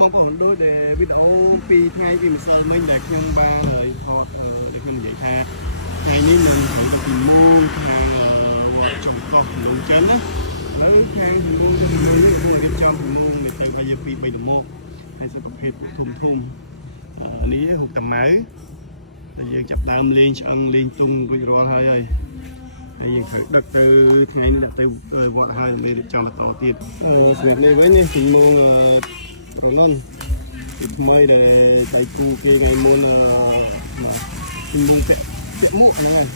បងប្អូនដូចដែលវីដេអូពីថ្ងៃពីម្សិលមិញដែលខ្ញុំបានថតដែលខ្ញុំនិយាយថាថ្ងៃនេះនឹងពីម៉ោងខាងវត្តចុងកោះលងចិនណាហើយខាងក្នុងនេះគឺរៀបចំពីម៉ោងទៅវាពី3ល្មមហើយសុខភាពធំនេះហុកតាម៉ៅតែយើងចាប់ដើមលេងឆ្អឹងលេងទុំរួចរាល់ហើយយើងត្រូវដឹកទៅថ្ងៃនេះដឹកទៅវត្តហើយរៀបចំបន្តទៀតសម្រាប់នេះវិញនេះពីម៉ោងរនពីថ្មីដែលដៃគូគេថ្ងៃមុនពីម៉ោងពាក់មួកហ្នឹងហើយ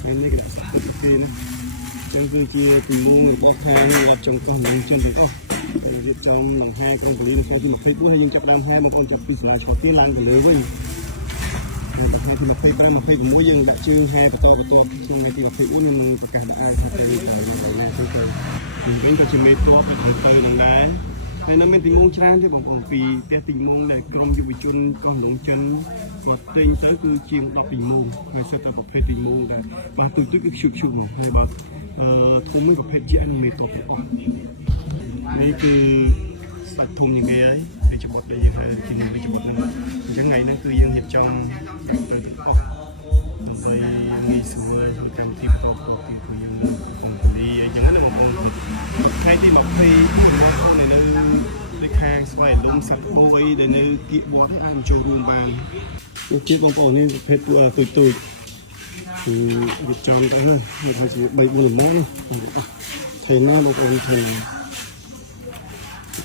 ថ្ងៃនេះគេដាក់គេចឹងគឺជាពីម៉ោងរបស់ខាងរាប់ចុងកោះនឹងជនទីអស់ហើយរៀបចំលង្ហែក្រុងពលីនៅថ្ងៃទី24ហើយយើងចាប់ដើមហែបងប្អូនចាប់ពីសាលាឆ្លតទីឡើងទៅលើវិញថ្ងៃទី25 26យើងដាក់ជើងហែបន្តក្នុងថ្ងៃទី24នឹងប្រកាសដាក់អានថាទៅណាទៅវិញក៏ជាមេតបទៅនឹងដែរហើយនៅមានទីម៉ោងច្រើនទេបងប្អូនពីផ្ទះទីម៉ោងដែលក្រុមយុវជនកោះលងចិនគាត់ទិញទៅគឺជាង10ទីម៉ោងហើយសិតតែប្រភេទទីម៉ោងដែលបាទទូគឺឈុំហើយបាទធំមួយប្រភេទជាអនិមេតបទាំងអស់នេះគឺសាច់ធំជាងគេហើយវាច្បត់ដែលយើងហៅជាងវាច្បត់ហ្នឹងអញ្ចឹងថ្ងៃហ្នឹងគឺយើងរៀបចំទៅទាំងអស់ដើម្បីងាយស្រួលក្នុងកម្មវិធីបន្តទៀតគឺយើងកំពុងលីអញ្ចឹងណាបងប្អូនថ្ងៃទី20បងប្អូននៅដូចខាងស្វាយលំសត្វបូអីដែលនៅគៀកវត្តអាចចូលរួមបាននេះជាបងប្អូននេះប្រភេទទូចគឺរៀបចំទៅហ្នឹងវាថាជា3 4ល្មមថេនណាបងប្អូនថេន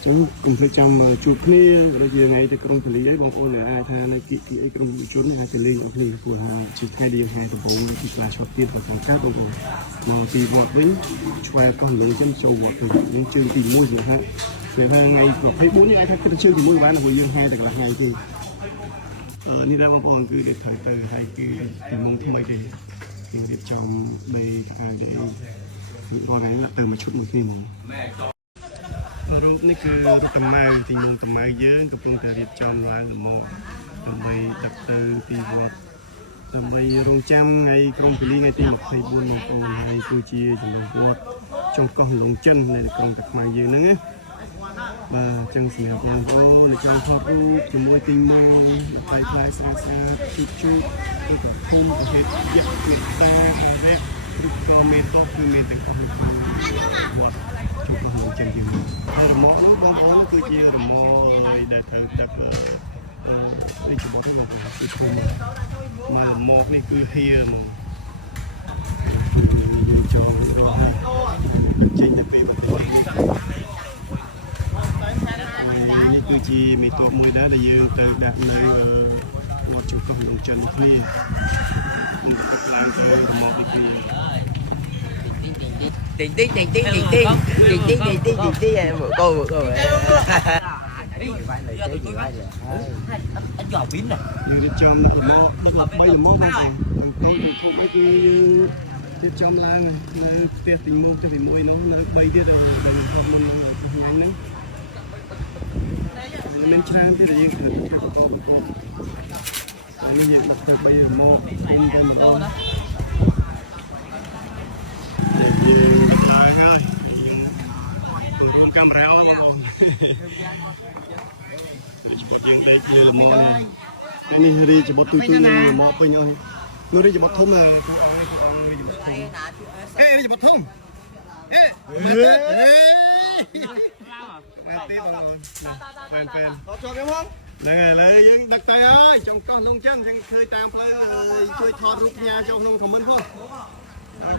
ចឹងកុំភ្លេចចាំជួបគ្នាដូចជាថ្ងៃទៅក្រុងពលីអីបងប្អូនអាចថានៅគៀកអីក្រុមយុវជនអាចទៅលេងអស់គ្នាព្រោះថាជាថ្ងៃដែលយើងហែដំបូងពីផ្លាឈប់ទៀតបើខាងកើតបងប្អូនមកទីវត្តវិញឆ្វែកោះលងចឹងចូលវត្តទៅនឹងជើងទី1ជាហាក់ស្រាប់ថ្ងៃ24នេះអាចថាគិតជើងទី1បានព្រោះយើងហែតែកន្លះថ្ងៃទេនេះដែរបងប្អូនគឺទៅត្រូវទៅហើយគឺទីម៉ោងថ្មីទេយើងរៀបចំដីក្បាលទេរាល់ថ្ងៃនេះទៅមួយឈុតមួយគ្នាហ្មងរូបនេះគឺរូបតាម៉ៅទីម៉ោងតាម៉ៅយើងកំពុងតែរៀបចំឡើងល្មមដើម្បីដឹកទៅទីវត្តដើម្បីរងចាំថ្ងៃក្រុងពលីថ្ងៃទី24មកហើយគឺជាចំនួនវត្តចុងកោះលងចិននៅក្រុងតាខ្មៅយើងហ្នឹងណាបាទអញ្ចឹងសម្រាប់បងប្អូននៅtrongថតរូបជាមួយទីម៉ោងផ្លែស្អាតជូតគឺភូមិប្រភេទយក្សមេតាអារៈឬក៏មេតបគឺមានទាំងអស់នៅក្នុងវត្តចុងកោះលងចិនជាងនេះហើយរមាក់នោះបងប្អូនគឺជារមាក់ដែលត្រូវដឹកនេះច្បត់នេះបងប្អូនគឺធំមករមាក់នេះគឺហៀហ្មងយើងចូលរកដឹកចេញទៅពីវត្តនេះគឺជាមេតបមួយដែរដែលយើងទៅដាក់នៅវត្តជុំកោះលងចិនគ្នាទឹកឡើងទៅមកពីគ្នាទីcô anh giò pin này យើងរៀបចំនៅល្មមនេះ3ល្មមបងប្អូនតូចធំអីគឺយើងរៀបចំឡើងនៅផ្ទះទី1ទី1នោះនៅ3ទៀតហើយខ្ញុំខំមុនថ្ងៃហ្នឹងមានច្រើនទេដែលយើងត្រូវបន្តនេះយើងដាក់ទៅ3មកមានតែម្ដងយើងដាក់ឡើងហើយយើងរួមកាមេរ៉ាបងប្អូនយើងដេកលើល្មមនេះរីច្បត់ទូនឹងល្មមពេញអស់នោះរីច្បត់ធំគូអង្គរីច្បត់ធំរីច្បត់ធំមកទីបងហ្វេនចូលខ្ញុំហងហ្នឹងហើយលើយើងដឹកទៅហើយចុងកោះលងចឹងឃើញតាមផ្លូវជួយថតរូបផ្ញើចូលក្នុងខមមិនផង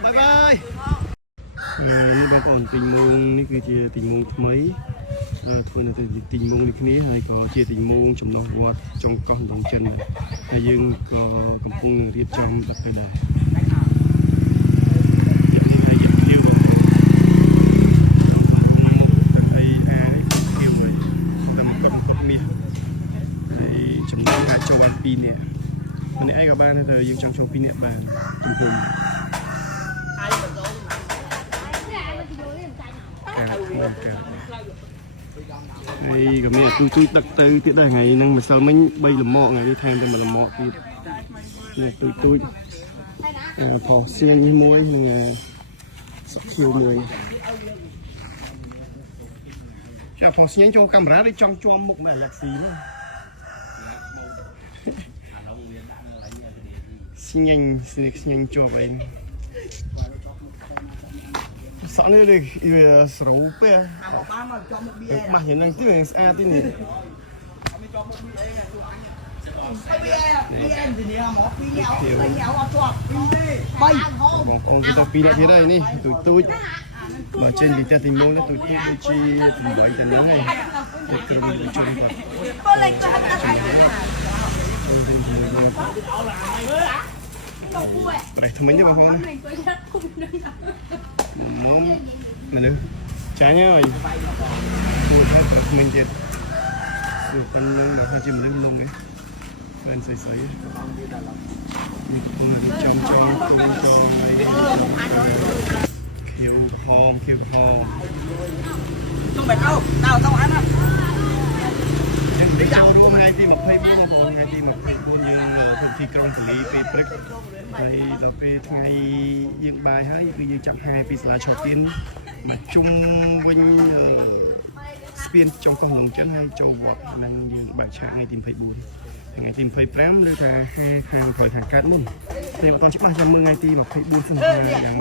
បាយបាយនេះបងប្អូនទីម៉ោងនេះគឺជាទីម៉ោងថ្មីធ្វើនៅទីម៉ោងនេះគ្នាហើយក៏ជាទីម៉ោងចំណុះវត្តចុងកោះលងចិនហើយយើងក៏កំពុងរៀបចំដឹកទៅដែរ2នាក់ម្នាក់ឯងក៏បានទៅយើងចង់ចូល2នាក់បានចំពោះហើយក៏មានទូដឹកទៅទៀតដែរថ្ងៃហ្នឹងម្សិលមិញ3ល្មមថ្ងៃនេះថែមទាំង1ល្មមទៀតនេះទូផុសសៀងនេះមួយនិង សុខខៀវមួយ chả phò xí cho camera đi trong cho một mẹ giặc xí nữa xí nhanh cho bên sẵn đi đi sầu pe mà hiện đang tiếng a tiếng này còn cái pi này thế đây nè tụi tôi mà trên thì ta tìm mua nó tụi tôi chi tìm bảy từ nó này tụi tôi đi chơi này thằng mình nhá không món mà được trái nhá rồi mình chết được con hai chim lên lông ấy lên sấy sấy trong khiêu hòn Không phải đâu, tao ăn á. đi đâu luôn ngay thì một thay bún hòn ngay thì một thay bún nhưng phần thi công xử lý về break đây là về ngày dựng bài hết như chặng hai vì là trò tiên mà chung vinh spin trong con lồng chân hay châu bọt đang dựng bài trạng ngày tìm phải bùn ngày tìm phải prém lưu thà hai hàng khỏi hàng cát luôn thì mà toàn chỉ 310 ngày tìm mà phải bùn phần hàng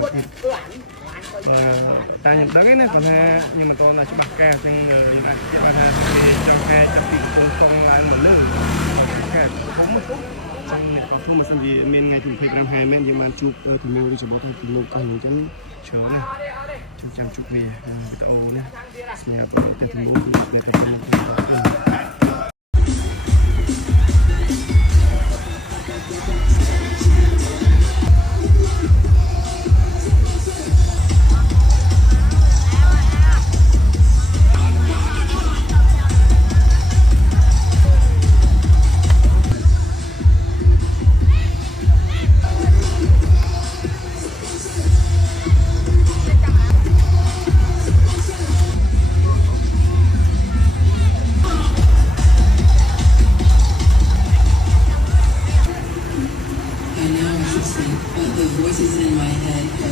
ta nhận đấng ấy nè còn ha nhưng mà con là chỉ bạc ca trên những bạn chỉ bạc ha trong hai chập tiền tôi không lại một nước cả cũng trong này có không mà xem gì men ngày thì phải làm hai men nhưng mà chụp thì mua đi cho bố thì mua con chúng chớ này chúng chăm chụp về tàu này nhà có tiền thì mua nhà có tiền Voices in my head go.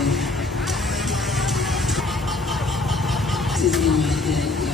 Voices in my head go.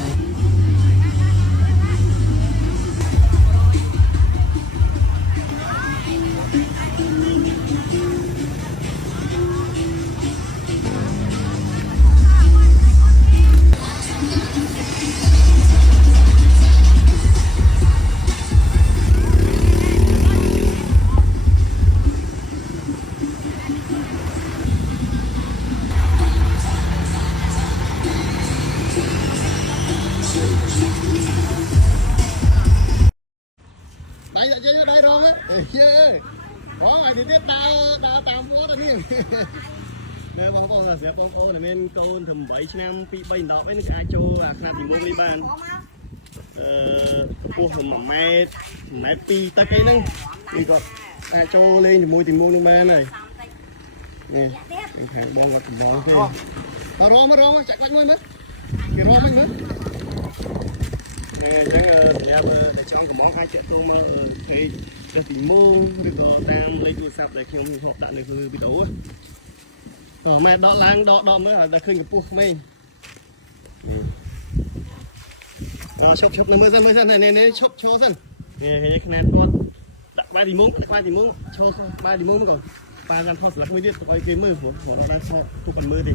đấy lại chơi đây rồi ấy chơi có mày thì tiếp tao mua rồi đi nên mà con là sẽ con này nên tôn thầm 7 năm pi bay đó với nước ai cho là khả thì mua đi bàn mua hầm mẹ pi ta cái nưng đi còn ai cho lên thì mua thì mua nước mẹ này nè hàng bong gọt bong kia tao rong chạy quanh mới cái rong mới nè chẳng đẹp để cho của món hai chuyện thôi mà thấy cho tình môn được tam lấy từ sạp để khi ông họ đạn được bị đấu ở mẹ đọ lang đọ nữa là khơi cái buộc mình chốt này mới dân này chốt cho dân nè cái này con đặt ba thì muốn cho ba thì muốn còn ba làm thao sửa mới biết coi cái mưa của nó đang sao không còn mưa thì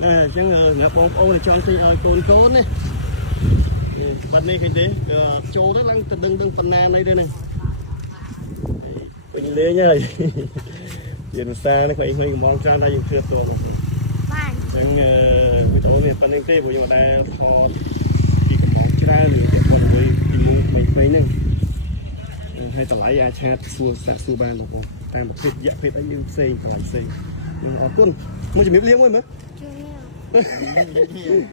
nè chẳng ngập bông ô này cho anh chơi cồn này bạn này cái đấy chỗ rất là đừng phần nan đây này bình lê nha nhìn xa nó phải hơi mong ra đây chưa tổ đang cái chỗ này phần này tê bởi mà đang kho thì cái món ra thì cái con người thì mua mấy này hay ta lấy ai chat xua ban một tay một thịt dạ thịt ấy như xây còn xây nhưng họ quân mới chỉ biết liếng thôi mới